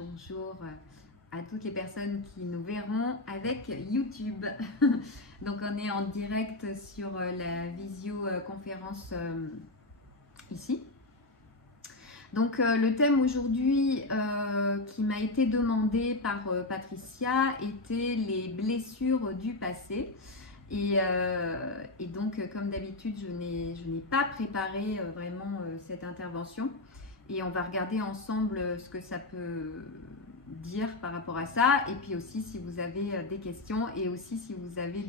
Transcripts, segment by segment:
bonjour à toutes les personnes qui nous verront avec YouTube. Donc on est en direct sur la visioconférence ici. Donc le thème aujourd'hui qui m'a été demandé par Patricia était les blessures du passé. Et donc comme d'habitude je n'ai pas préparé vraiment cette intervention. Et on va regarder ensemble ce que ça peut dire par rapport à ça. Et puis aussi si vous avez des questions et aussi si vous avez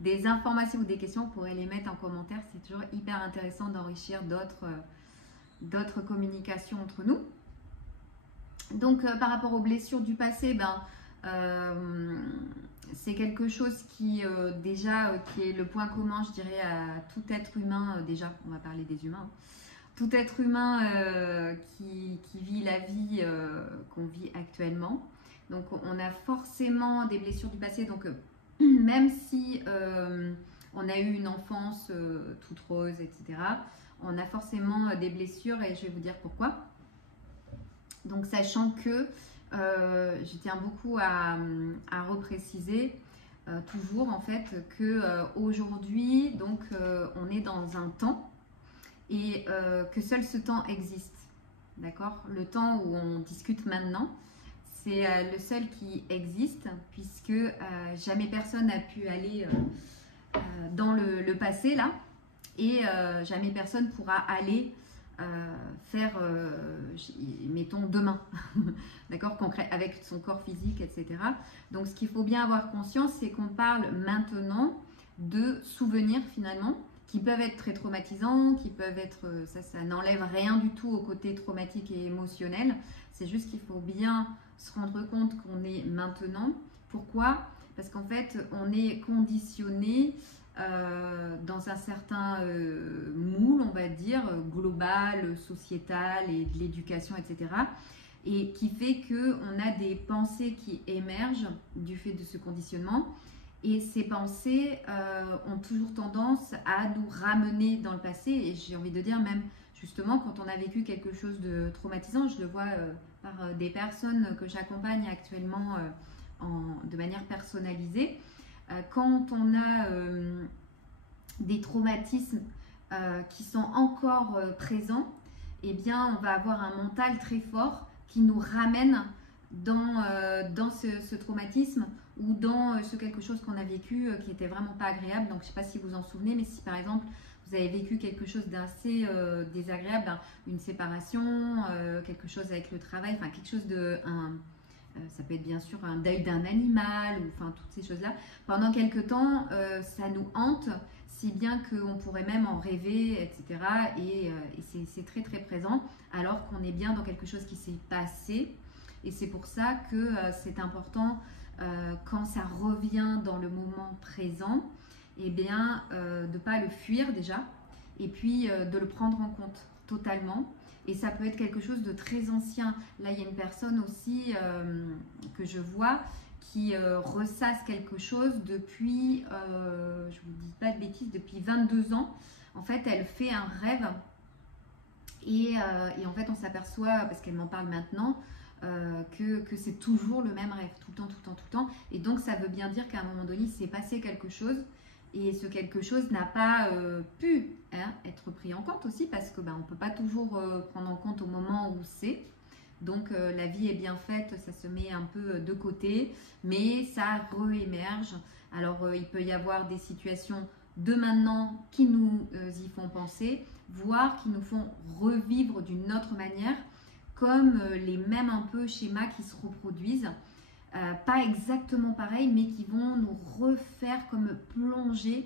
des informations ou des questions, vous pourrez les mettre en commentaire. C'est toujours hyper intéressant d'enrichir d'autres communications entre nous. Donc par rapport aux blessures du passé, c'est quelque chose qui qui est le point commun, je dirais, à tout être humain. Déjà, on va parler des humains. Tout être humain qui vit la vie qu'on vit actuellement. Donc on a forcément des blessures du passé. Donc même si on a eu une enfance toute rose, etc., on a forcément des blessures et je vais vous dire pourquoi. Donc sachant que je tiens beaucoup à repréciser toujours en fait que aujourd'hui donc on est dans un temps et que seul ce temps existe, d'accord? Le temps où on discute maintenant, c'est le seul qui existe puisque jamais personne n'a pu aller dans le passé là et jamais personne pourra aller faire, mettons, demain, d'accord, concret, avec son corps physique, etc. Donc ce qu'il faut bien avoir conscience, c'est qu'on parle maintenant de souvenirs finalement, qui peuvent être très traumatisants, qui peuvent être, ça n'enlève rien du tout au côté traumatique et émotionnel, c'est juste qu'il faut bien se rendre compte qu'on est maintenant. Pourquoi? Parce qu'en fait, on est conditionné dans un certain moule, on va dire, global, sociétal et de l'éducation, etc. Et qui fait qu'on a des pensées qui émergent du fait de ce conditionnement. Et ces pensées ont toujours tendance à nous ramener dans le passé. Et j'ai envie de dire même, justement, quand on a vécu quelque chose de traumatisant, je le vois par des personnes que j'accompagne actuellement de manière personnalisée. Quand on a des traumatismes qui sont encore présents, eh bien, on va avoir un mental très fort qui nous ramène dans ce traumatisme ou dans ce quelque chose qu'on a vécu qui n'était vraiment pas agréable. Donc, je ne sais pas si vous en souvenez, mais si par exemple, vous avez vécu quelque chose d'assez désagréable, une séparation, quelque chose avec le travail, enfin quelque chose de... ça peut être bien sûr un deuil d'un animal, ou enfin toutes ces choses-là. Pendant quelques temps, ça nous hante, si bien qu'on pourrait même en rêver, etc. Et c'est très très présent, alors qu'on est bien dans quelque chose qui s'est passé. Et c'est pour ça que c'est important, quand ça revient dans le moment présent, eh bien, de ne pas le fuir déjà, et puis de le prendre en compte totalement. Et ça peut être quelque chose de très ancien. Là, il y a une personne aussi que je vois qui ressasse quelque chose depuis, je ne vous dis pas de bêtises, depuis 22 ans. En fait, elle fait un rêve et en fait, on s'aperçoit, parce qu'elle m'en parle maintenant, que c'est toujours le même rêve, tout le temps, tout le temps, tout le temps. Et donc, ça veut bien dire qu'à un moment donné, il s'est passé quelque chose. Et ce quelque chose n'a pas pu être pris en compte aussi parce que on ne peut pas toujours prendre en compte au moment où c'est. Donc la vie est bien faite, ça se met un peu de côté, mais ça réémerge. Alors il peut y avoir des situations de maintenant qui nous y font penser, voire qui nous font revivre d'une autre manière, comme les mêmes un peu schémas qui se reproduisent. Pas exactement pareil, mais qui vont nous refaire comme plonger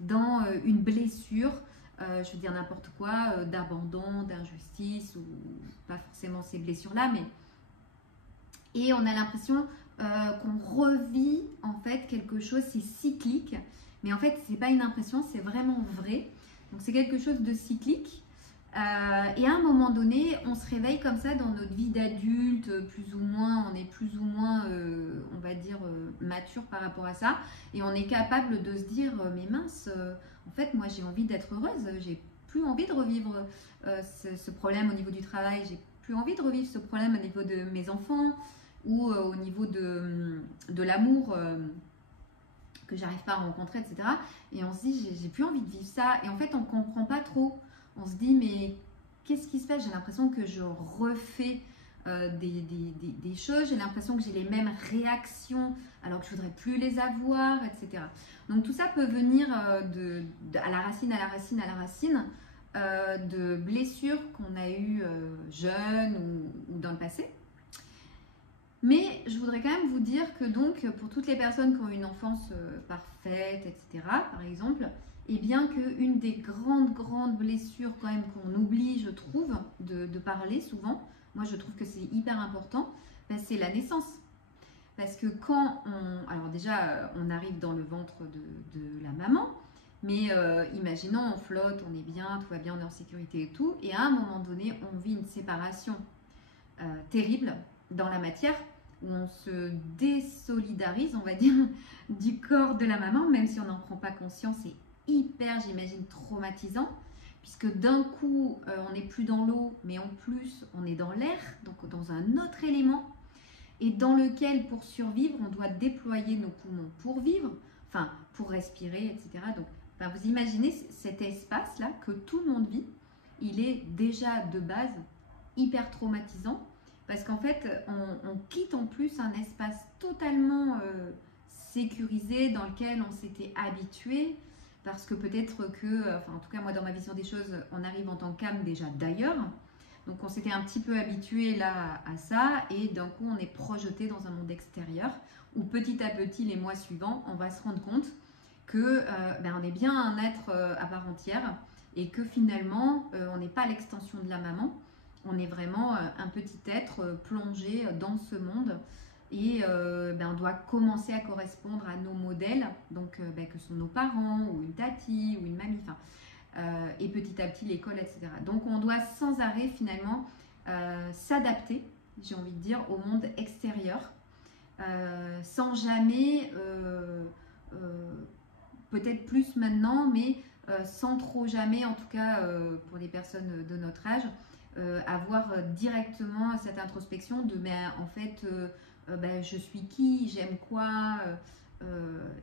dans une blessure, je veux dire n'importe quoi, d'abandon, d'injustice, ou pas forcément ces blessures-là, mais... Et on a l'impression qu'on revit en fait quelque chose, c'est cyclique, mais en fait c'est pas une impression, c'est vraiment vrai. Donc c'est quelque chose de cyclique. Et à un moment donné, on se réveille comme ça dans notre vie d'adulte, plus ou moins, on est plus ou moins, on va dire, mature par rapport à ça. Et on est capable de se dire, mais mince, en fait, moi j'ai envie d'être heureuse, j'ai plus envie de revivre ce problème au niveau du travail, j'ai plus envie de revivre ce problème au niveau de mes enfants ou au niveau de l'amour que j'arrive pas à rencontrer, etc. Et on se dit, j'ai plus envie de vivre ça. Et en fait, on comprend pas trop. On se dit, mais qu'est-ce qui se passe? J'ai l'impression que je refais des choses. J'ai l'impression que j'ai les mêmes réactions alors que je voudrais plus les avoir, etc. Donc tout ça peut venir à la racine, à la racine, à la racine de blessures qu'on a eues jeunes ou dans le passé. Mais je voudrais quand même vous dire que donc pour toutes les personnes qui ont une enfance parfaite, etc., par exemple, et bien qu'une des grandes blessures quand même qu'on oublie, je trouve, de parler souvent, moi je trouve que c'est hyper important, ben, c'est la naissance. Parce que quand alors déjà on arrive dans le ventre de la maman, mais imaginons on flotte, on est bien, tout va bien, on est en sécurité et tout, et à un moment donné on vit une séparation terrible dans la matière, où on se désolidarise, on va dire, du corps de la maman, même si on n'en prend pas conscience, c'est hyper, j'imagine, traumatisant, puisque d'un coup, on n'est plus dans l'eau, mais en plus, on est dans l'air, donc dans un autre élément, et dans lequel, pour survivre, on doit déployer nos poumons pour vivre, enfin, pour respirer, etc. Donc, enfin, vous imaginez cet espace-là que tout le monde vit, il est déjà de base hyper traumatisant, parce qu'en fait, on quitte en plus un espace totalement sécurisé dans lequel on s'était habitué, parce que peut-être que, enfin en tout cas moi dans ma vision des choses, on arrive en tant qu'âme déjà d'ailleurs, donc on s'était un petit peu habitué là à ça, et d'un coup on est projeté dans un monde extérieur, où petit à petit, les mois suivants, on va se rendre compte que on est bien un être à part entière, et que finalement, on n'est pas l'extension de la maman, on est vraiment un petit être plongé dans ce monde, et on doit commencer à correspondre à nos modèles, donc que sont nos parents ou une tati ou une mamie, et petit à petit l'école, etc. Donc on doit sans arrêt finalement s'adapter, j'ai envie de dire, au monde extérieur, sans jamais, peut-être plus maintenant, mais sans trop jamais, en tout cas pour les personnes de notre âge, avoir directement cette introspection de en fait je suis qui, j'aime quoi,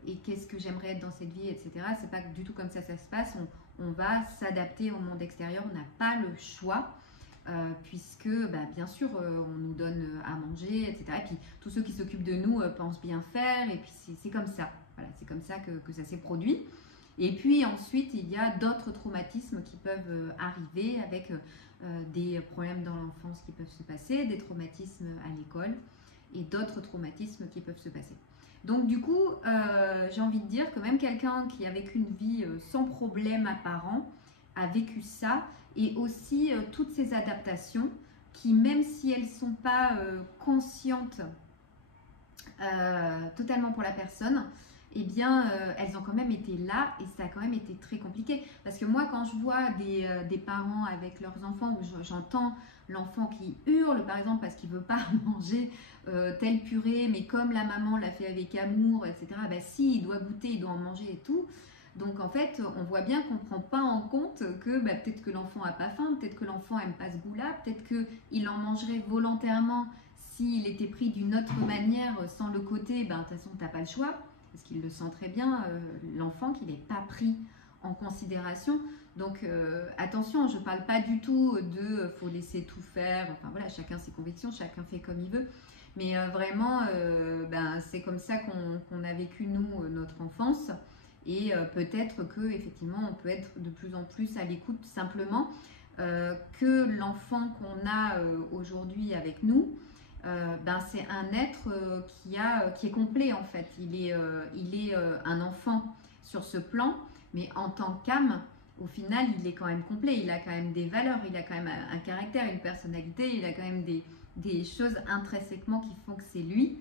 et qu'est-ce que j'aimerais être dans cette vie, etc. C'est pas du tout comme ça se passe. On va s'adapter au monde extérieur, on n'a pas le choix, puisque bien sûr on nous donne à manger, etc. Et puis tous ceux qui s'occupent de nous pensent bien faire, et puis c'est comme ça. Voilà, c'est comme ça que ça s'est produit. Et puis ensuite, il y a d'autres traumatismes qui peuvent arriver avec des problèmes dans l'enfance qui peuvent se passer, des traumatismes à l'école et d'autres traumatismes qui peuvent se passer. Donc du coup, j'ai envie de dire que même quelqu'un qui a vécu une vie sans problème apparent a vécu ça, et aussi toutes ces adaptations qui, même si elles ne sont pas conscientes totalement pour la personne, eh bien, elles ont quand même été là, et ça a quand même été très compliqué. Parce que moi, quand je vois des parents avec leurs enfants, où j'entends l'enfant qui hurle, par exemple, parce qu'il ne veut pas manger telle purée, mais comme la maman l'a fait avec amour, etc., si, il doit goûter, il doit en manger et tout. Donc, en fait, on voit bien qu'on ne prend pas en compte que peut-être que l'enfant n'a pas faim, peut-être que l'enfant n'aime pas ce goût-là, peut-être qu'il en mangerait volontairement s'il était pris d'une autre manière, sans le côté, de toute façon, tu n'as pas le choix. Parce qu'il le sent très bien, l'enfant, qu'il n'est pas pris en considération. Donc attention, je ne parle pas du tout de faut laisser tout faire, enfin voilà, chacun ses convictions, chacun fait comme il veut. Mais vraiment, c'est comme ça qu'on a vécu, nous, notre enfance. Et peut-être que effectivement, on peut être de plus en plus à l'écoute, simplement que l'enfant qu'on a aujourd'hui avec nous, c'est un être qui est complet en fait. Il est un enfant sur ce plan, mais en tant qu'âme, au final, il est quand même complet. Il a quand même des valeurs, il a quand même un caractère, une personnalité, il a quand même des choses intrinsèquement qui font que c'est lui.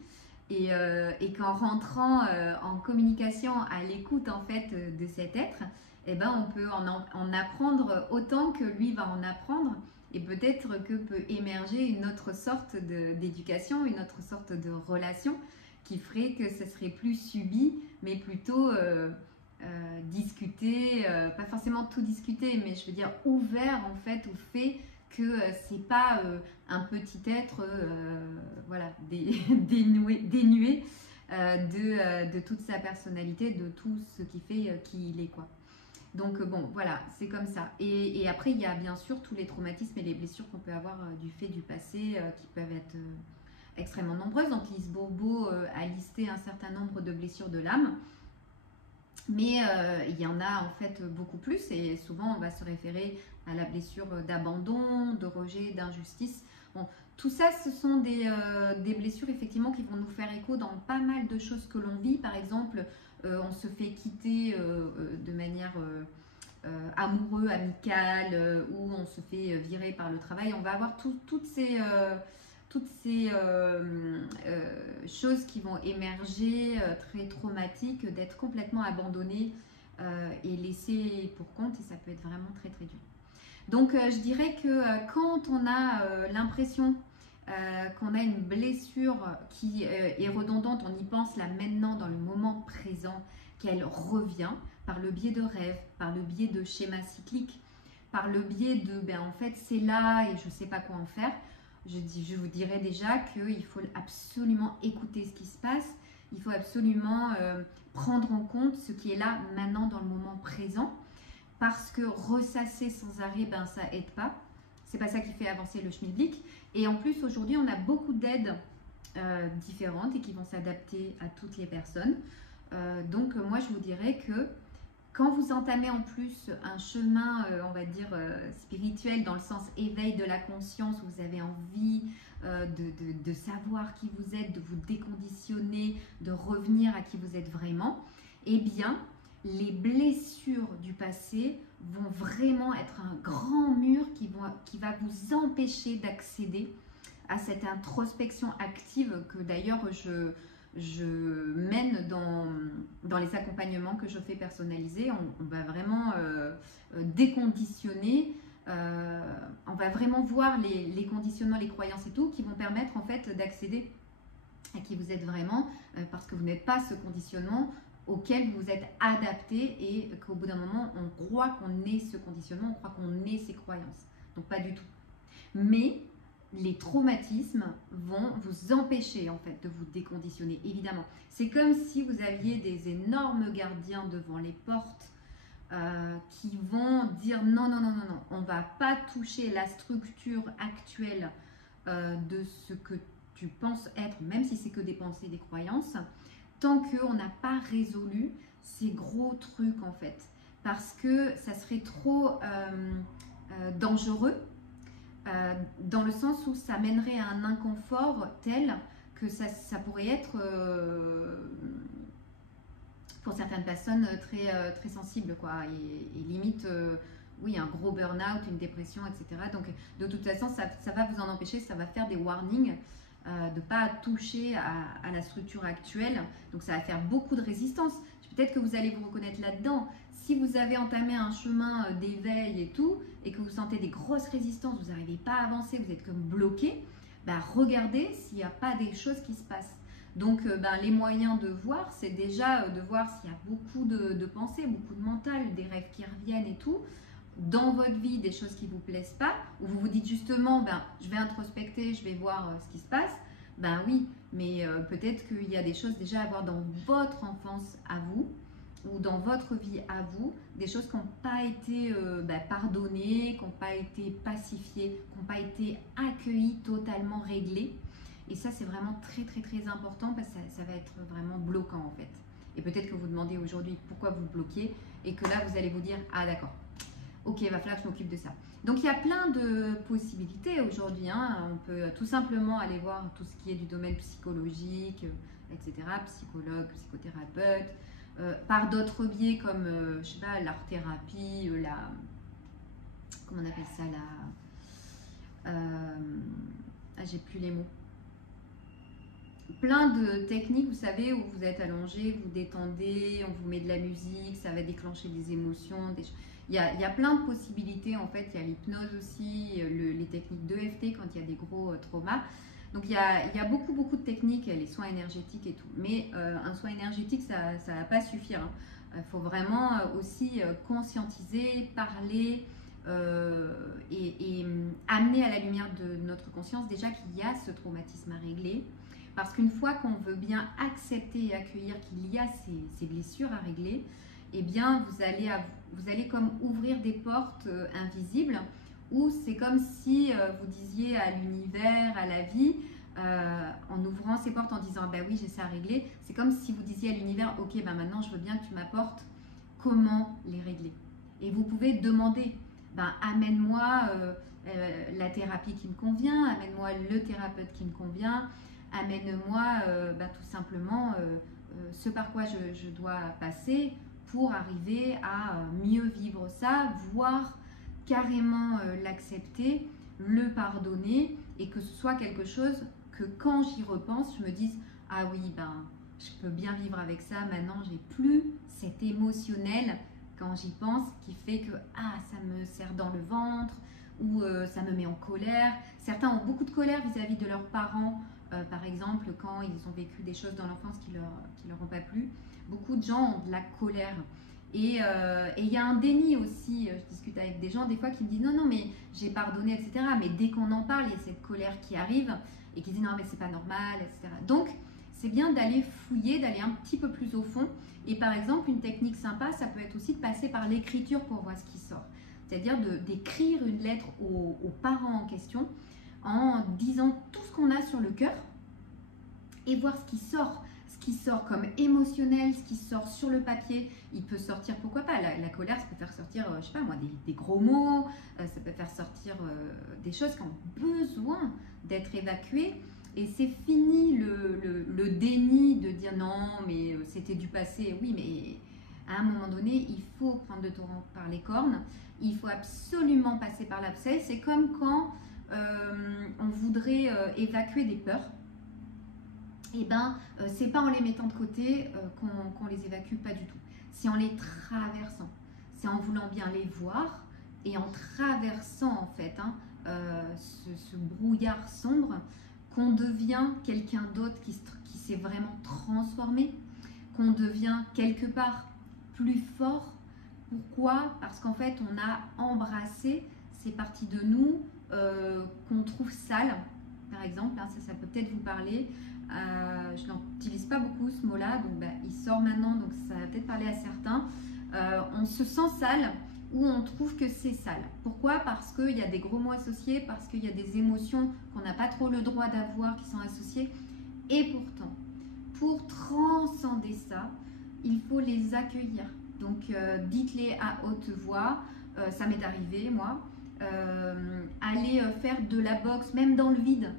Et qu'en rentrant en communication, à l'écoute en fait de cet être, on peut en apprendre autant que lui va en apprendre. Et peut-être que peut émerger une autre sorte d'éducation, une autre sorte de relation qui ferait que ce serait plus subi, mais plutôt discuté, pas forcément tout discuter, mais je veux dire ouvert en fait au fait que c'est pas un petit être voilà, dénué de toute sa personnalité, de tout ce qui fait qui il est, quoi. Donc bon, voilà, c'est comme ça. Et après, il y a bien sûr tous les traumatismes et les blessures qu'on peut avoir du fait du passé qui peuvent être extrêmement nombreuses. Donc Lise Bourbeau a listé un certain nombre de blessures de l'âme. Mais il y en a en fait beaucoup plus et souvent on va se référer à la blessure d'abandon, de rejet, d'injustice. Bon, tout ça, ce sont des blessures effectivement qui vont nous faire écho dans pas mal de choses que l'on vit. Par exemple, on se fait quitter de manière amoureuse, amicale, ou on se fait virer par le travail. On va avoir toutes ces choses qui vont émerger, très traumatiques, d'être complètement abandonnées et laissées pour compte, et ça peut être vraiment très très dur. Donc je dirais que quand on a l'impression qu'on a une blessure qui est redondante, on y pense là maintenant dans le moment présent, qu'elle revient par le biais de rêves, par le biais de schémas cycliques, par le biais de en fait c'est là et je ne sais pas quoi en faire. Je vous dirais déjà qu'il faut absolument écouter ce qui se passe, il faut absolument prendre en compte ce qui est là maintenant dans le moment présent, parce que ressasser sans arrêt, ça aide pas. C'est pas ça qui fait avancer le schmilblick. Et en plus, aujourd'hui, on a beaucoup d'aides différentes et qui vont s'adapter à toutes les personnes. Donc, moi, je vous dirais que quand vous entamez en plus un chemin, on va dire, spirituel, dans le sens éveil de la conscience, où vous avez envie de savoir qui vous êtes, de vous déconditionner, de revenir à qui vous êtes vraiment, eh bien, les blessures du passé vont vraiment être un grand mur qui va vous empêcher d'accéder à cette introspection active que d'ailleurs je mène dans les accompagnements que je fais personnalisés. On va vraiment déconditionner, on va vraiment voir les conditionnements, les croyances et tout qui vont permettre en fait d'accéder à qui vous êtes vraiment, parce que vous n'êtes pas ce conditionnement auquel vous êtes adapté et qu'au bout d'un moment on croit qu'on est ce conditionnement, on croit qu'on est ces croyances. Donc pas du tout. Mais les traumatismes vont vous empêcher en fait de vous déconditionner, évidemment. C'est comme si vous aviez des énormes gardiens devant les portes qui vont dire non, non, non, non, non, on ne va pas toucher la structure actuelle de ce que tu penses être, même si c'est que des pensées, des croyances, tant qu'on n'a pas résolu ces gros trucs en fait. Parce que ça serait trop dangereux, dans le sens où ça mènerait à un inconfort tel que ça pourrait être pour certaines personnes très sensibles, quoi, et limite oui, un gros burn-out, une dépression, etc. Donc de toute façon ça va vous en empêcher, ça va faire des warnings de ne pas toucher à la structure actuelle, donc ça va faire beaucoup de résistance. Peut-être que vous allez vous reconnaître là-dedans. Si vous avez entamé un chemin d'éveil et tout, et que vous sentez des grosses résistances, vous n'arrivez pas à avancer, vous êtes comme bloqué, regardez s'il n'y a pas des choses qui se passent. Donc les moyens de voir, c'est déjà de voir s'il y a beaucoup de pensées, beaucoup de mental, des rêves qui reviennent et tout, dans votre vie, des choses qui ne vous plaisent pas, où vous vous dites justement, je vais introspecter, je vais voir ce qui se passe. Oui, mais peut-être qu'il y a des choses déjà à voir dans votre enfance à vous, ou dans votre vie à vous, des choses qui n'ont pas été pardonnées, qui n'ont pas été pacifiées, qui n'ont pas été accueillies, totalement réglées. Et ça, c'est vraiment très, très, très important parce que ça va être vraiment bloquant en fait. Et peut-être que vous demandez aujourd'hui pourquoi vous bloquez et que là, vous allez vous dire, ah d'accord, ok, il va falloir que je m'occupe de ça. Donc, il y a plein de possibilités aujourd'hui. On peut tout simplement aller voir tout ce qui est du domaine psychologique, etc., psychologue, psychothérapeute, par d'autres biais comme, je sais pas, l'art-thérapie, comment on appelle ça, j'ai plus les mots. Plein de techniques, vous savez, où vous êtes allongé, vous détendez, on vous met de la musique, ça va déclencher des émotions, il y a plein de possibilités en fait. Il y a l'hypnose aussi, les techniques d'EFT quand il y a des gros traumas. Donc il y a beaucoup de techniques, les soins énergétiques et tout. Mais un soin énergétique, ça ne va pas suffire. Il faut vraiment aussi conscientiser, parler, et amener à la lumière de notre conscience déjà qu'il y a ce traumatisme à régler. Parce qu'une fois qu'on veut bien accepter et accueillir qu'il y a ces blessures à régler, eh bien vous allez comme ouvrir des portes invisibles, où c'est comme si vous disiez à l'univers, à la vie, en ouvrant ces portes en disant bah oui j'ai ça à régler, c'est comme si vous disiez à l'univers ok bah maintenant je veux bien que tu m'apportes comment les régler. Et vous pouvez demander amène-moi la thérapie qui me convient, amène-moi le thérapeute qui me convient, amène-moi tout simplement ce par quoi je dois passer pour arriver à mieux vivre ça, voire carrément l'accepter, le pardonner, et que ce soit quelque chose que quand j'y repense, je me dise ah oui, je peux bien vivre avec ça, maintenant j'ai plus cet émotionnel quand j'y pense qui fait que ça me serre dans le ventre ou ça me met en colère. Certains ont beaucoup de colère vis-à-vis de leurs parents, par exemple quand ils ont vécu des choses dans l'enfance qui leur ont pas plu. Beaucoup de gens ont de la colère. Et il y a un déni aussi, je discute avec des gens des fois qui me disent non mais j'ai pardonné, etc. Mais dès qu'on en parle, il y a cette colère qui arrive et qui dit non mais c'est pas normal, etc. Donc c'est bien d'aller fouiller, d'aller un petit peu plus au fond. Et par exemple, une technique sympa, ça peut être aussi de passer par l'écriture pour voir ce qui sort. C'est-à-dire d'écrire une lettre aux parents en question en disant tout ce qu'on a sur le cœur et voir ce qui sort. Ce qui sort comme émotionnel, ce qui sort sur le papier. Il peut sortir, pourquoi pas, la colère, ça peut faire sortir, je sais pas moi, des gros mots, ça peut faire sortir des choses qui ont besoin d'être évacuées. Et c'est fini le déni de dire non, mais c'était du passé. Oui, mais à un moment donné, il faut prendre le taureau par les cornes. Il faut absolument passer par l'abcès. C'est comme quand on voudrait évacuer des peurs. Et c'est pas en les mettant de côté qu'on les évacue, pas du tout. C'est en les traversant. C'est en voulant bien les voir et en traversant en fait ce brouillard sombre qu'on devient quelqu'un d'autre qui s'est vraiment transformé, qu'on devient quelque part plus fort. Pourquoi? Parce qu'en fait, on a embrassé ces parties de nous qu'on trouve sales, par exemple. Ça peut peut-être vous parler. Je n'utilise pas beaucoup ce mot-là, donc il sort maintenant, donc ça va peut-être parler à certains. On se sent sale ou on trouve que c'est sale. Pourquoi? Parce qu'il y a des gros mots associés, parce qu'il y a des émotions qu'on n'a pas trop le droit d'avoir qui sont associées. Et pourtant, pour transcender ça, il faut les accueillir. Donc dites-les à haute voix, ça m'est arrivé moi, aller faire de la boxe, même dans le vide,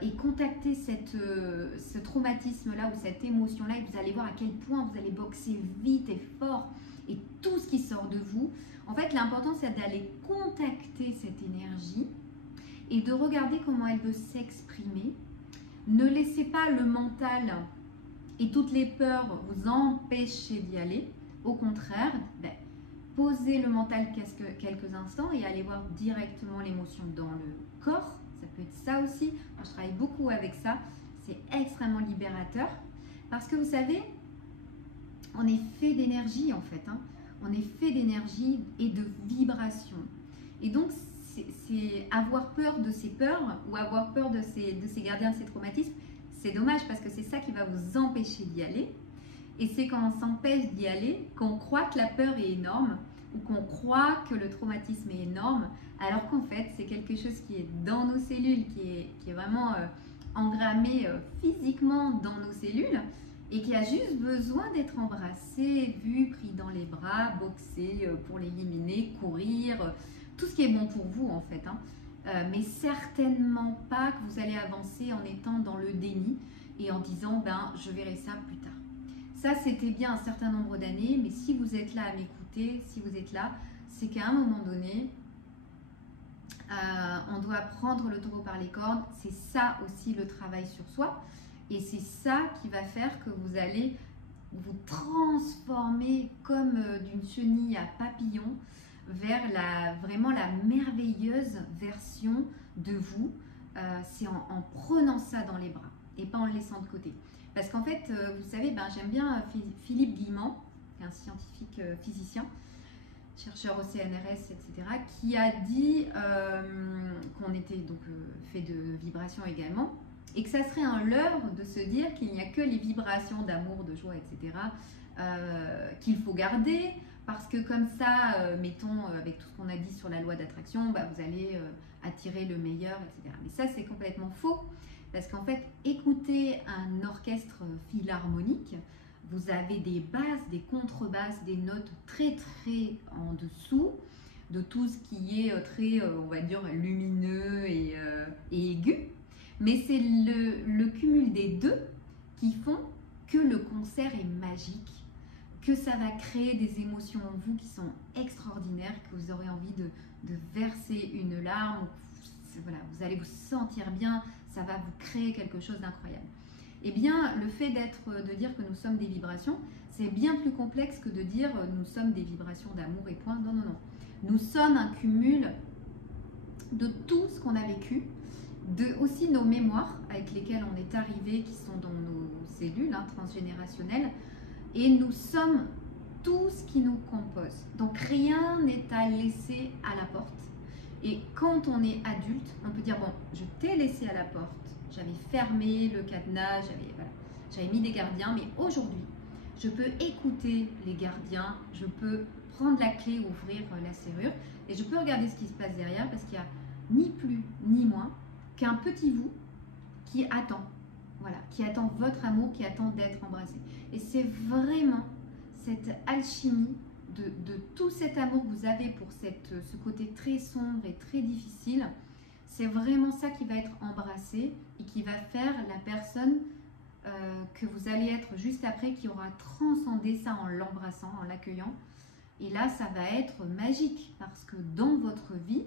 et contacter ce traumatisme-là ou cette émotion-là, et vous allez voir à quel point vous allez boxer vite et fort, et tout ce qui sort de vous. En fait, l'important, c'est d'aller contacter cette énergie et de regarder comment elle veut s'exprimer. Ne laissez pas le mental et toutes les peurs vous empêcher d'y aller. Au contraire, posez le mental quelques instants et allez voir directement l'émotion dans le corps. Ça peut être ça aussi. Moi, je travaille beaucoup avec ça. C'est extrêmement libérateur. Parce que vous savez, on est fait d'énergie en fait. On est fait d'énergie et de vibration. Et donc, c'est avoir peur de ces peurs ou avoir peur de ces gardiens, de ces traumatismes. C'est dommage parce que c'est ça qui va vous empêcher d'y aller. Et c'est quand on s'empêche d'y aller qu'on croit que la peur est énorme ou qu'on croit que le traumatisme est énorme, alors qu'en fait, c'est quelque chose qui est dans nos cellules, qui est vraiment engrammé physiquement dans nos cellules et qui a juste besoin d'être embrassé, vu, pris dans les bras, boxé pour l'éliminer, courir, tout ce qui est bon pour vous en fait. Mais certainement pas que vous allez avancer en étant dans le déni et en disant je verrai ça plus tard. Ça, c'était bien un certain nombre d'années, mais si vous êtes là à m'écouter, si vous êtes là, c'est qu'à un moment donné, on doit prendre le taureau par les cornes. C'est ça aussi le travail sur soi. Et c'est ça qui va faire que vous allez vous transformer comme d'une chenille à papillon vers vraiment la merveilleuse version de vous. C'est en prenant ça dans les bras et pas en le laissant de côté. Parce qu'en fait, vous savez, j'aime bien Philippe Guillemant, qui est un scientifique physicien. chercheur au CNRS, etc., qui a dit qu'on était donc fait de vibrations également, et que ça serait un leurre de se dire qu'il n'y a que les vibrations d'amour, de joie, etc., qu'il faut garder, parce que comme ça, mettons, avec tout ce qu'on a dit sur la loi d'attraction, bah, vous allez attirer le meilleur, etc. Mais ça, c'est complètement faux, parce qu'en fait, écouter un orchestre philharmonique, vous avez des basses, des contrebasses, des notes très très en dessous de tout ce qui est très, on va dire, lumineux et aigu. Mais c'est le cumul des deux qui font que le concert est magique, que ça va créer des émotions en vous qui sont extraordinaires, que vous aurez envie de verser une larme. Voilà, vous allez vous sentir bien, ça va vous créer quelque chose d'incroyable. Eh bien, le fait de dire que nous sommes des vibrations, c'est bien plus complexe que de dire nous sommes des vibrations d'amour et point. Non, non, non. Nous sommes un cumul de tout ce qu'on a vécu, de aussi nos mémoires avec lesquelles on est arrivé, qui sont dans nos cellules transgénérationnelles, et nous sommes tout ce qui nous compose. Donc rien n'est à laisser à la porte. Et quand on est adulte, on peut dire bon, je t'ai laissé à la porte, j'avais fermé le cadenas, j'avais mis des gardiens, mais aujourd'hui, je peux écouter les gardiens, je peux prendre la clé, ouvrir la serrure, et je peux regarder ce qui se passe derrière, parce qu'il n'y a ni plus ni moins qu'un petit vous qui attend, voilà, qui attend votre amour, qui attend d'être embrassé. Et c'est vraiment cette alchimie de tout cet amour que vous avez pour ce côté très sombre et très difficile. C'est vraiment ça qui va être embrassé et qui va faire la personne que vous allez être juste après, qui aura transcendé ça en l'embrassant, en l'accueillant. Et là, ça va être magique, parce que dans votre vie,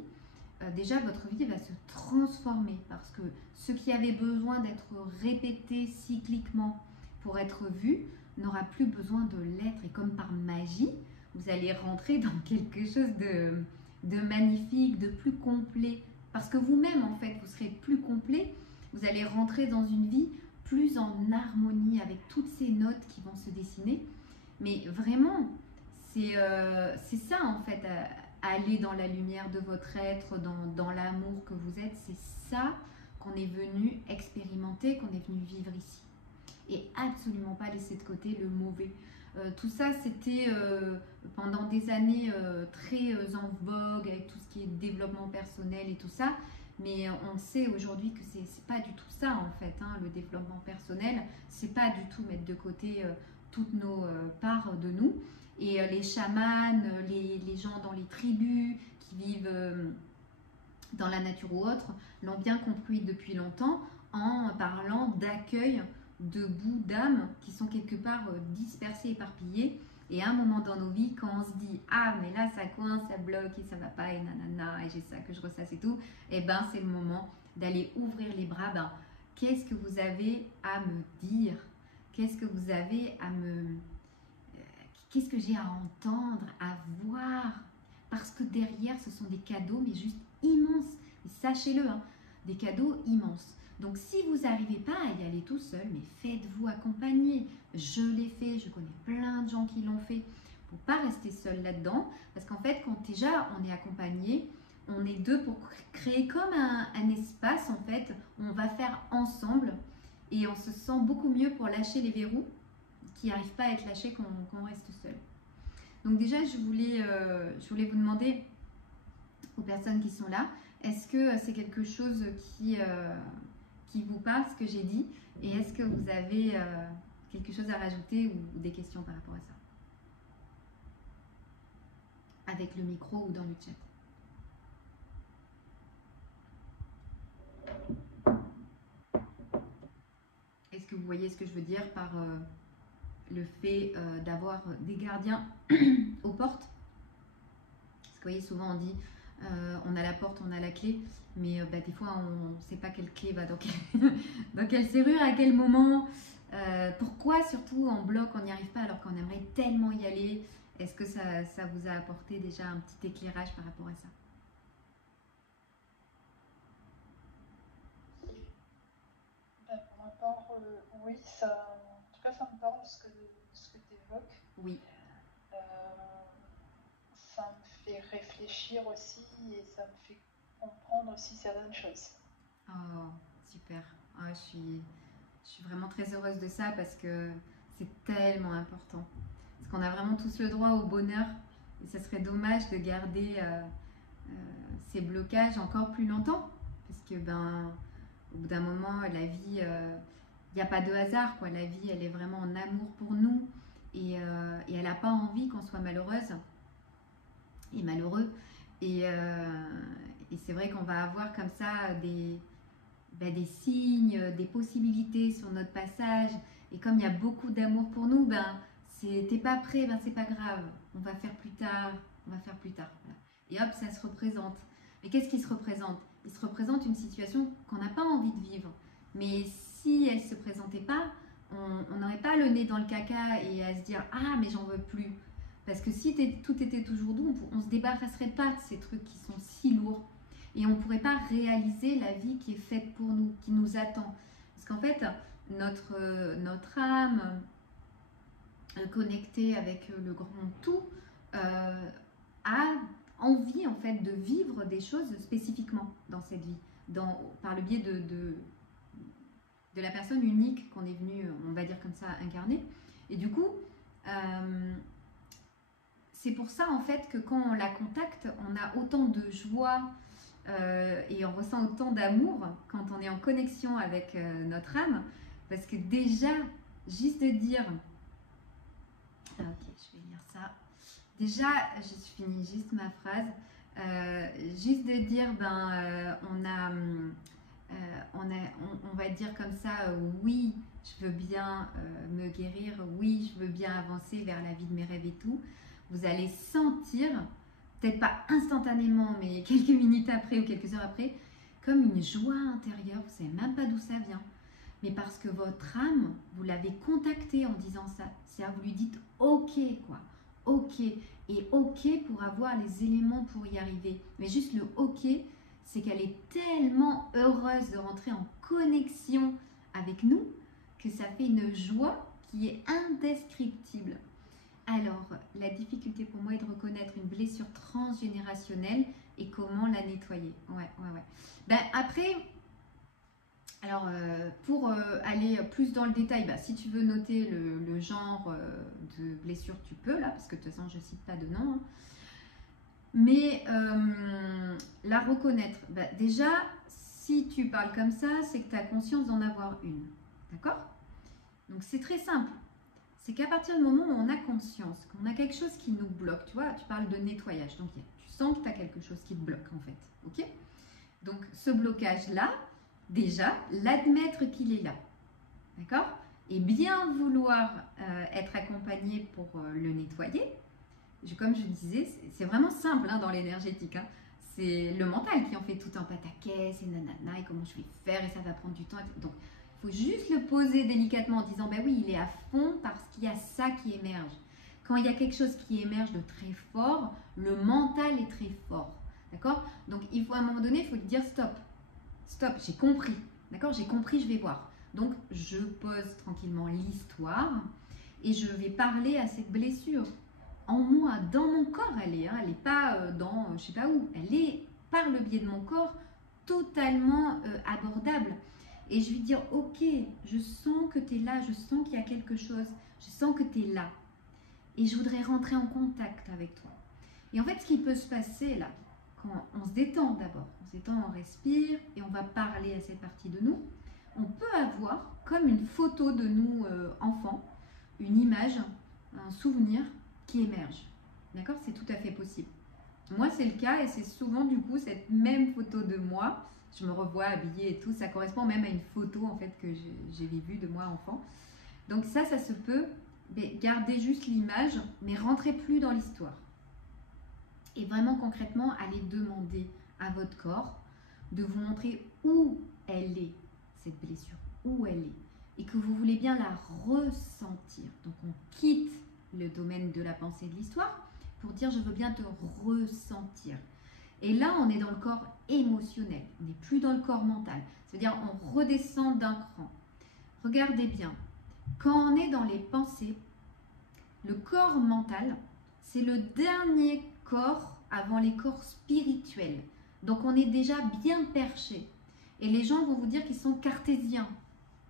déjà votre vie va se transformer, parce que ce qui avait besoin d'être répété cycliquement pour être vu n'aura plus besoin de l'être, et comme par magie, vous allez rentrer dans quelque chose de magnifique, de plus complet, parce que vous-même en fait vous serez plus complet, vous allez rentrer dans une vie plus en harmonie avec toutes ces notes qui vont se dessiner. Mais vraiment, c'est ça en fait, aller dans la lumière de votre être, dans l'amour que vous êtes. C'est ça qu'on est venu expérimenter, qu'on est venu vivre ici. Et absolument pas laisser de côté le mauvais. Tout ça, c'était pendant des années très en vogue, avec tout ce qui est développement personnel et tout ça. Mais on sait aujourd'hui que c'est pas du tout ça en fait, le développement personnel. C'est pas du tout mettre de côté toutes nos parts de nous. Et les chamans, les gens dans les tribus qui vivent dans la nature ou autre, l'ont bien compris depuis longtemps, en parlant d'accueil de bouts d'âme qui sont quelque part dispersés, éparpillés. Et à un moment dans nos vies, quand on se dit « Ah, mais là, ça coince, ça bloque et ça va pas, et nanana, et j'ai ça que je ressasse et tout », et ben c'est le moment d'aller ouvrir les bras. Ben, qu'est-ce que vous avez à me dire? Qu'est-ce que vous avez à me... Qu'est-ce que j'ai à entendre, à voir? Parce que derrière, ce sont des cadeaux, mais juste immenses. Et sachez-le, des cadeaux immenses. Donc, si vous n'arrivez pas à y aller tout seul, mais faites-vous accompagner. Je l'ai fait, je connais plein de gens qui l'ont fait. Pour ne pas rester seul là-dedans. Parce qu'en fait, quand déjà on est accompagné, on est deux pour créer comme un espace, en fait, où on va faire ensemble. Et on se sent beaucoup mieux pour lâcher les verrous qui n'arrivent pas à être lâchés quand on reste seul. Donc déjà, je voulais vous demander aux personnes qui sont là, est-ce que c'est quelque chose qui vous parle, ce que j'ai dit, et est-ce que vous avez quelque chose à rajouter ou des questions par rapport à ça? Avec le micro ou dans le chat. Est-ce que vous voyez ce que je veux dire par le fait d'avoir des gardiens aux portes? Parce que vous voyez, souvent on dit on a la porte, on a la clé, mais des fois on ne sait pas quelle clé va dans quelle serrure, à quel moment, pourquoi surtout en bloc on n'y arrive pas alors qu'on aimerait tellement y aller. Est-ce que ça vous a apporté déjà un petit éclairage par rapport à ça? Pour ma part, oui, en tout cas ça me parle ce que tu évoques. Oui. ça me fait réfléchir aussi et ça me fait comprendre aussi certaines choses. Oh, super. Ah, je suis vraiment très heureuse de ça parce que c'est tellement important. Parce qu'on a vraiment tous le droit au bonheur et ça serait dommage de garder ces blocages encore plus longtemps. Parce que, ben, au bout d'un moment, la vie, il n'y a pas de hasard, quoi. La vie, elle est vraiment en amour pour nous et elle n'a pas envie qu'on soit malheureuse et malheureux. Et, euh, et c'est vrai qu'on va avoir comme ça des signes, des possibilités sur notre passage. Et comme il y a beaucoup d'amour pour nous, ben, t'es pas prêt, ben, c'est pas grave. On va faire plus tard, on va faire plus tard. Voilà. Et hop, ça se représente. Mais qu'est-ce qui se représente? Il se représente une situation qu'on n'a pas envie de vivre. Mais si elle ne se présentait pas, on n'aurait pas le nez dans le caca et à se dire ah mais j'en veux plus. Parce que si tout était toujours doux, on ne se débarrasserait pas de ces trucs qui sont si lourds. Et on ne pourrait pas réaliser la vie qui est faite pour nous, qui nous attend. Parce qu'en fait, notre âme connectée avec le grand tout a envie en fait de vivre des choses spécifiquement dans cette vie, par le biais de la personne unique qu'on est venu, on va dire comme ça, incarner. Et du coup, c'est pour ça en fait que quand on la contacte, on a autant de joie et on ressent autant d'amour quand on est en connexion avec notre âme, parce que déjà, juste de dire, ok, je vais lire ça. Déjà, je finis juste ma phrase. Juste de dire, on va dire comme ça, oui, je veux bien me guérir, oui, je veux bien avancer vers la vie de mes rêves et tout. Vous allez sentir, peut-être pas instantanément, mais quelques minutes après ou quelques heures après, comme une joie intérieure. Vous ne savez même pas d'où ça vient. Mais parce que votre âme, vous l'avez contactée en disant ça. C'est-à-dire, vous lui dites ok, quoi. Ok. Et ok pour avoir les éléments pour y arriver. Mais juste le ok, c'est qu'elle est tellement heureuse de rentrer en connexion avec nous que ça fait une joie qui est indescriptible. Alors, la difficulté pour moi est de reconnaître une blessure transgénérationnelle et comment la nettoyer. Ouais. Ben, après, alors pour aller plus dans le détail, ben, si tu veux noter le genre de blessure, tu peux là, parce que de toute façon, je ne cite pas de nom. Hein. Mais la reconnaître, ben, déjà, si tu parles comme ça, c'est que tu as conscience d'en avoir une. D'accord? Donc, c'est très simple. C'est qu'à partir du moment où on a conscience, qu'on a quelque chose qui nous bloque, tu vois, tu parles de nettoyage, donc tu sens que tu as quelque chose qui te bloque en fait, ok? Donc ce blocage-là, déjà, l'admettre qu'il est là, d'accord? Et bien vouloir être accompagné pour le nettoyer, comme je disais, c'est vraiment simple hein, dans l'énergétique, hein. C'est le mental qui en fait tout un pataquès, et nanana, et comment je vais faire, et ça va prendre du temps, donc il faut juste le poser délicatement en disant, ben oui, il est à fond parce qu'il y a ça qui émerge. Quand il y a quelque chose qui émerge de très fort, le mental est très fort. D'accord? Donc, il faut à un moment donné, il faut lui dire stop. Stop, j'ai compris. D'accord? J'ai compris, je vais voir. Donc, je pose tranquillement l'histoire et je vais parler à cette blessure. En moi, dans mon corps, elle est. Hein, elle n'est pas dans je ne sais pas où. Elle est, par le biais de mon corps, totalement abordable. Et je lui dire, ok, je sens que tu es là, je sens qu'il y a quelque chose, je sens que tu es là. Et je voudrais rentrer en contact avec toi. Et en fait, ce qui peut se passer là, quand on se détend d'abord, on se détend, on respire et on va parler à cette partie de nous, on peut avoir comme une photo de nous enfants, une image, un souvenir qui émerge. D'accord? C'est tout à fait possible. Moi, c'est le cas et c'est souvent du coup cette même photo de moi. Je me revois habillée et tout. Ça correspond même à une photo en fait que j'ai vue de moi enfant. Donc ça se peut. Mais gardez juste l'image, mais rentrez plus dans l'histoire. Et vraiment concrètement, allez demander à votre corps de vous montrer où elle est, cette blessure, où elle est. Et que vous voulez bien la ressentir. Donc on quitte le domaine de la pensée de l'histoire pour dire je veux bien te ressentir. Et là, on est dans le corps émotionnel, on n'est plus dans le corps mental. C'est-à-dire on redescend d'un cran. Regardez bien, quand on est dans les pensées, le corps mental, c'est le dernier corps avant les corps spirituels. Donc on est déjà bien perché. Et les gens vont vous dire qu'ils sont cartésiens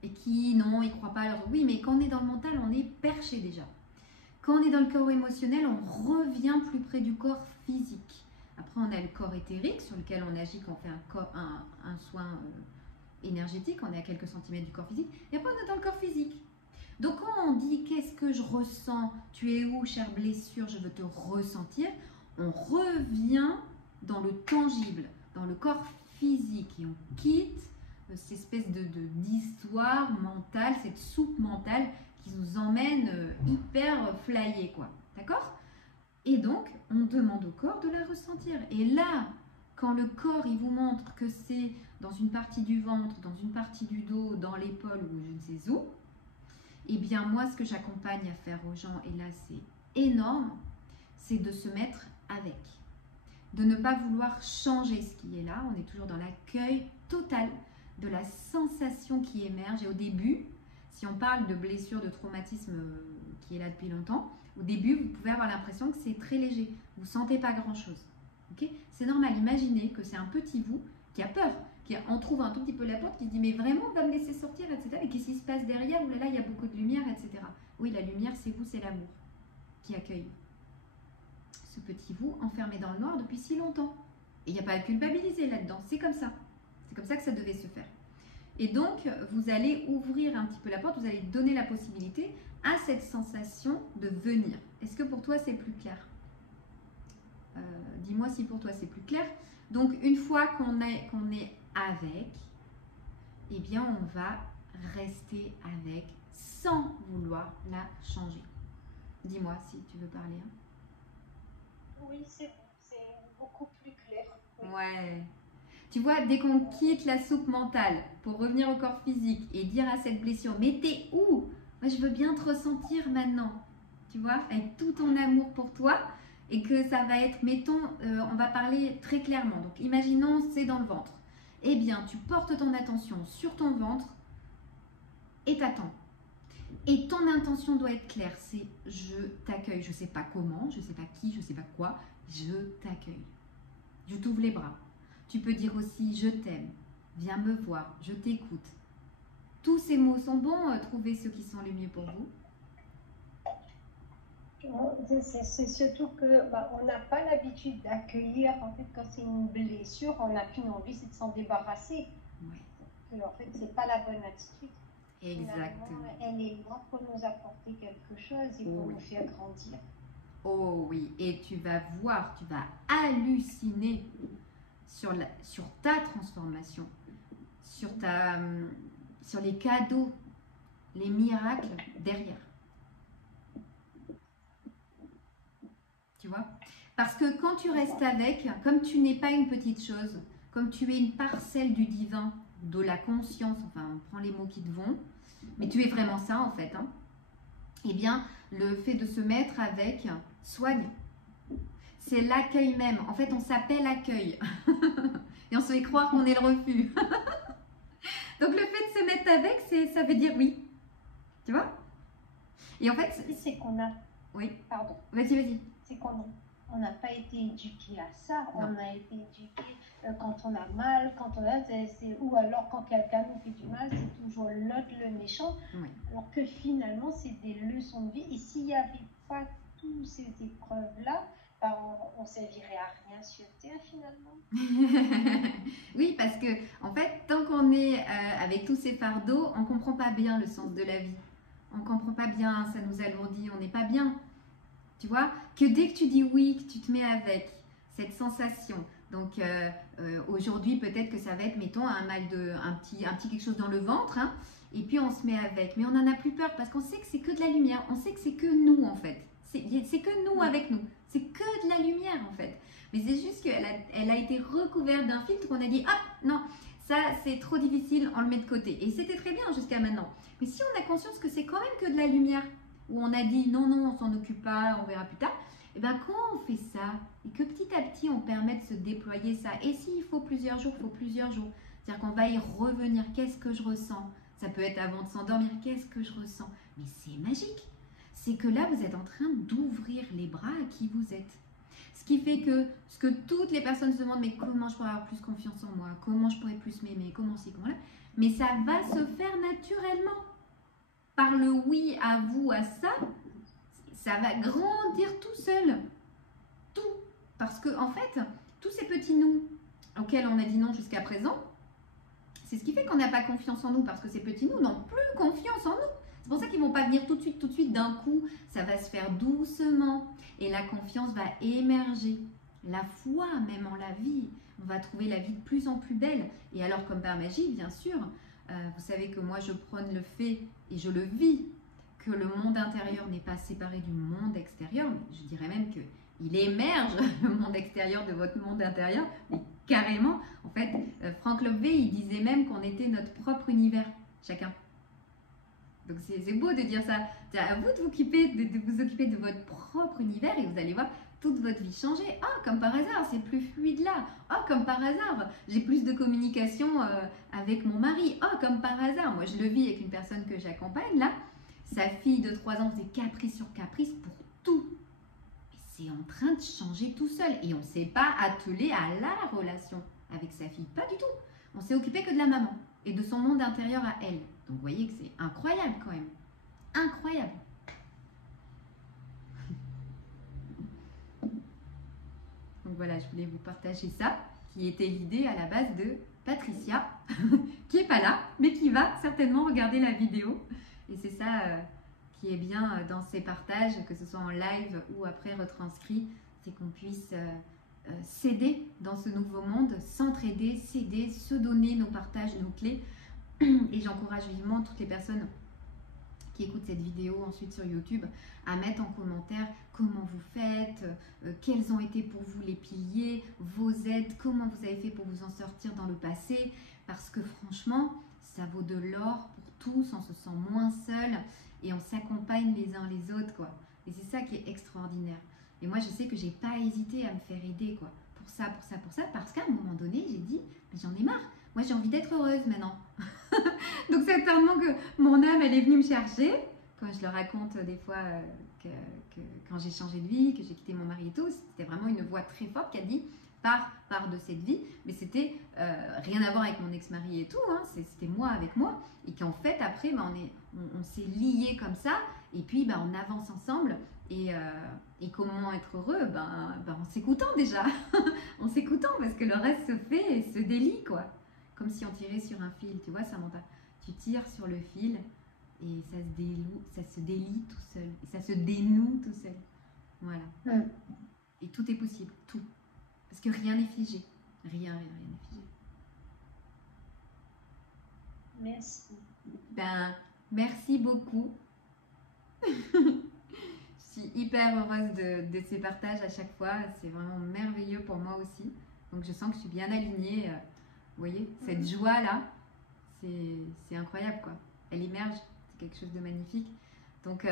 et qui, non, ils ne croient pas à leur... Oui, mais quand on est dans le mental, on est perché déjà. Quand on est dans le corps émotionnel, on revient plus près du corps physique. Après, on a le corps éthérique sur lequel on agit quand on fait un soin énergétique. On est à quelques centimètres du corps physique. Et après, on est dans le corps physique. Donc, quand on dit « qu'est-ce que je ressens ?» Tu es où, chère blessure? Je veux te ressentir. On revient dans le tangible, dans le corps physique. Et on quitte cette espèce d'histoire mentale, cette soupe mentale qui nous emmène hyper flyé, quoi. D'accord? Et donc, on demande au corps de la ressentir. Et là, quand le corps, il vous montre que c'est dans une partie du ventre, dans une partie du dos, dans l'épaule ou je ne sais où, eh bien, moi, ce que j'accompagne à faire aux gens, et là, c'est énorme, c'est de se mettre avec. De ne pas vouloir changer ce qui est là. On est toujours dans l'accueil total de la sensation qui émerge. Et au début, si on parle de blessure, de traumatisme qui est là depuis longtemps, au début, vous pouvez avoir l'impression que c'est très léger. Vous ne sentez pas grand-chose. Okay, c'est normal. Imaginez que c'est un petit vous qui a peur, qui en trouve un tout petit peu la porte, qui se dit « mais vraiment, on va me laisser sortir, etc. » Et qu'est-ce qui se passe derrière? Ouh là là, il y a beaucoup de lumière, etc. Oui, la lumière, c'est vous, c'est l'amour qui accueille ce petit vous enfermé dans le noir depuis si longtemps. Et il n'y a pas à culpabiliser là-dedans. C'est comme ça. C'est comme ça que ça devait se faire. Et donc, vous allez ouvrir un petit peu la porte, vous allez donner la possibilité à cette sensation de venir. Est-ce que pour toi, c'est plus clair? Dis-moi si pour toi, c'est plus clair. Donc, une fois qu'on est avec, eh bien, on va rester avec sans vouloir la changer. Dis-moi si tu veux parler. Hein. Oui, c'est beaucoup plus clair. Oui. Ouais. Tu vois, dès qu'on quitte la soupe mentale pour revenir au corps physique et dire à cette blessure, mais t'es où? Moi, je veux bien te ressentir maintenant. Tu vois, avec tout ton amour pour toi et que ça va être, mettons, on va parler très clairement. Donc, imaginons, c'est dans le ventre. Eh bien, tu portes ton attention sur ton ventre et t'attends. Et ton intention doit être claire, c'est je t'accueille. Je ne sais pas comment, je ne sais pas qui, je ne sais pas quoi, je t'accueille. Je t'ouvre les bras. Tu peux dire aussi je t'aime, viens me voir, je t'écoute. Tous ces mots sont bons, trouvez ceux qui sont les mieux pour vous. C'est surtout que on n'a pas l'habitude d'accueillir. En fait, quand c'est une blessure, on n'a qu'une envie, c'est de s'en débarrasser. Ouais. En fait, c'est pas la bonne attitude. Exactement. Elle est là pour nous apporter quelque chose et pour nous faire grandir. Oh oui, et tu vas voir, tu vas halluciner sur ta transformation, sur les cadeaux, les miracles derrière. Tu vois? Parce que quand tu restes avec, comme tu n'es pas une petite chose, comme tu es une parcelle du divin, de la conscience, enfin on prend les mots qui te vont, mais tu es vraiment ça en fait, hein, eh bien le fait de se mettre avec soigne. C'est l'accueil même. En fait, on s'appelle accueil. Et on se fait croire qu'on est le refus. Donc le fait de se mettre avec, ça veut dire oui. Tu vois? Et en fait, c'est qu'on a... Oui. Pardon. Vas-y. C'est qu'on n'a pas été éduqué à ça. Non. On a été éduqué quand on a mal, ou alors quand quelqu'un nous fait du mal, c'est toujours l'autre le méchant. Oui. Alors que finalement, c'est des leçons de vie. Et s'il n'y avait pas toutes ces épreuves-là, on ne servirait à rien sur Terre finalement. Oui, parce que en fait, tant qu'on est avec tous ces fardeaux, on ne comprend pas bien le sens de la vie. On ne comprend pas bien, ça nous alourdit, on n'est pas bien. Tu vois, que dès que tu dis oui, que tu te mets avec cette sensation. Donc aujourd'hui, peut-être que ça va être, mettons, un petit quelque chose dans le ventre, hein, et puis on se met avec. Mais on n'en a plus peur parce qu'on sait que c'est que de la lumière. On sait que c'est que nous en fait. C'est que nous avec nous. C'est que de la lumière en fait. Mais c'est juste qu'elle a été recouverte d'un filtre qu'on a dit, hop, non, ça c'est trop difficile, on le met de côté. Et c'était très bien jusqu'à maintenant. Mais si on a conscience que c'est quand même que de la lumière, où on a dit non, on s'en occupe pas, on verra plus tard, et bien quand on fait ça, et que petit à petit on permet de se déployer ça, et s'il faut plusieurs jours, il faut plusieurs jours. C'est-à-dire qu'on va y revenir, qu'est-ce que je ressens? Ça peut être avant de s'endormir, qu'est-ce que je ressens? Mais c'est magique. C'est que là, vous êtes en train d'ouvrir les bras à qui vous êtes. Ce qui fait que ce que toutes les personnes se demandent, mais comment je pourrais avoir plus confiance en moi, comment je pourrais plus m'aimer, comment c'est, comment là. Mais ça va se faire naturellement. Par le oui à vous, à ça, ça va grandir tout seul. Tout. Parce que, en fait, tous ces petits nous auxquels on a dit non jusqu'à présent, c'est ce qui fait qu'on n'a pas confiance en nous. Parce que ces petits nous n'ont plus confiance en nous. C'est pour ça qu'ils ne vont pas venir tout de suite, d'un coup. Ça va se faire doucement. Et la confiance va émerger. La foi, même en la vie. On va trouver la vie de plus en plus belle. Et alors, comme par magie, bien sûr, vous savez que moi, je prône le fait, et je le vis, que le monde intérieur n'est pas séparé du monde extérieur. Je dirais même qu'il émerge, le monde extérieur de votre monde intérieur. Mais carrément, en fait, Frank Lovey, il disait même qu'on était notre propre univers, chacun. Donc c'est beau de dire ça. C'est à vous de vous occuper de votre propre univers et vous allez voir toute votre vie changer. Ah, comme par hasard, c'est plus fluide là. Ah, comme par hasard, j'ai plus de communication avec mon mari. Ah, comme par hasard, moi je le vis avec une personne que j'accompagne là. Sa fille de 3 ans faisait caprice sur caprice pour tout. C'est en train de changer tout seul. Et on ne s'est pas attelé à la relation avec sa fille. Pas du tout. On s'est occupé que de la maman et de son monde intérieur à elle. Donc vous voyez que c'est incroyable quand même. Incroyable. Donc voilà, je voulais vous partager ça, qui était l'idée à la base de Patricia, qui n'est pas là, mais qui va certainement regarder la vidéo. Et c'est ça qui est bien dans ces partages, que ce soit en live ou après retranscrit, c'est qu'on puisse s'aider dans ce nouveau monde, s'entraider, s'aider, se donner nos partages, nos clés. Et j'encourage vivement toutes les personnes qui écoutent cette vidéo ensuite sur YouTube à mettre en commentaire comment vous faites, quels ont été pour vous les piliers, vos aides, comment vous avez fait pour vous en sortir dans le passé, parce que franchement, ça vaut de l'or pour tous, on se sent moins seul et on s'accompagne les uns les autres, quoi. Et c'est ça qui est extraordinaire. Et moi, je sais que j'ai pas hésité à me faire aider, quoi, pour ça, parce qu'à un moment donné, j'ai dit, mais j'en ai marre. Moi, j'ai envie d'être heureuse maintenant. Donc, c'est certainement que mon âme, elle est venue me chercher. Quand je le raconte des fois, quand j'ai changé de vie, que j'ai quitté mon mari et tout, c'était vraiment une voix très forte qui a dit pars de cette vie. Mais c'était rien à voir avec mon ex-mari et tout. Hein, c'était moi avec moi. Et qu'en fait, après, on s'est liés comme ça. Et puis, on avance ensemble. Et comment être heureux en s'écoutant déjà. En s'écoutant, parce que le reste se fait et se délie, quoi. Comme si on tirait sur un fil, tu vois, Samantha. Tu tires sur le fil et ça se délie tout seul. Et ça se dénoue tout seul. Voilà. Et tout est possible, tout. Parce que rien n'est figé. Rien n'est figé. Merci. Merci beaucoup. Je suis hyper heureuse de ces partages à chaque fois. C'est vraiment merveilleux pour moi aussi. Donc je sens que je suis bien alignée. Vous voyez, cette joie-là, c'est incroyable, quoi. Elle émerge, c'est quelque chose de magnifique. Donc,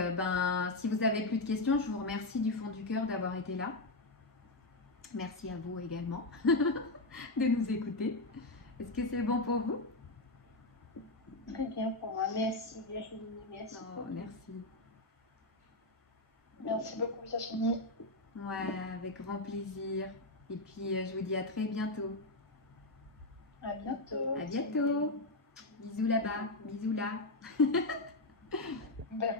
si vous avez plus de questions, je vous remercie du fond du cœur d'avoir été là. Merci à vous également de nous écouter. Est-ce que c'est bon pour vous? Très bien pour moi. Merci Virginie. Merci. Oh, merci. Merci beaucoup Virginie. Ouais, avec grand plaisir. Et puis, je vous dis à très bientôt. À bientôt. À bientôt. Bisous là-bas. Bisous là. Bye bye.